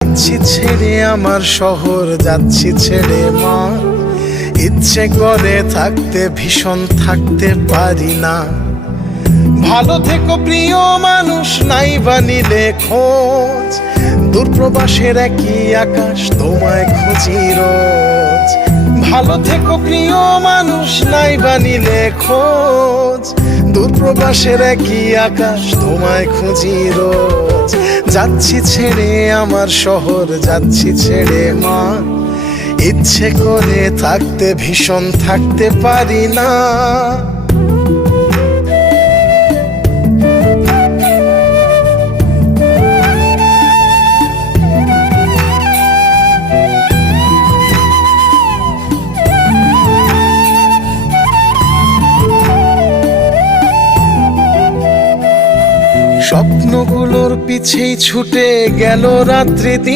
যাচ্ছি ছেড়ে আমার শহর, যাচ্ছি ছেড়ে মা। ইচ্ছে করে থাকতে ভীষণ, থাকতে পারি না। ভালো থেকো প্রিয় মানুষ, নাই বা নিলে খোঁজ। দূরপ্রবাসের একই আকাশ, তোমায় খুঁজি রোজ। ভালো থেকো প্রিয় মানুষ, নাই বা নিলে খোঁজ। দূরপ্রবাসের একই আকাশ, তোমায় খুঁজি রোজ। যাচ্ছি ছেড়ে আমার শহর, যাচ্ছি ছেড়ে মা। ইচ্ছে করে থাকতে ভীষণ, থাকতে পারি না। স্বপ্নগুলোর পিছেই ছুটে গেল রাত্রি।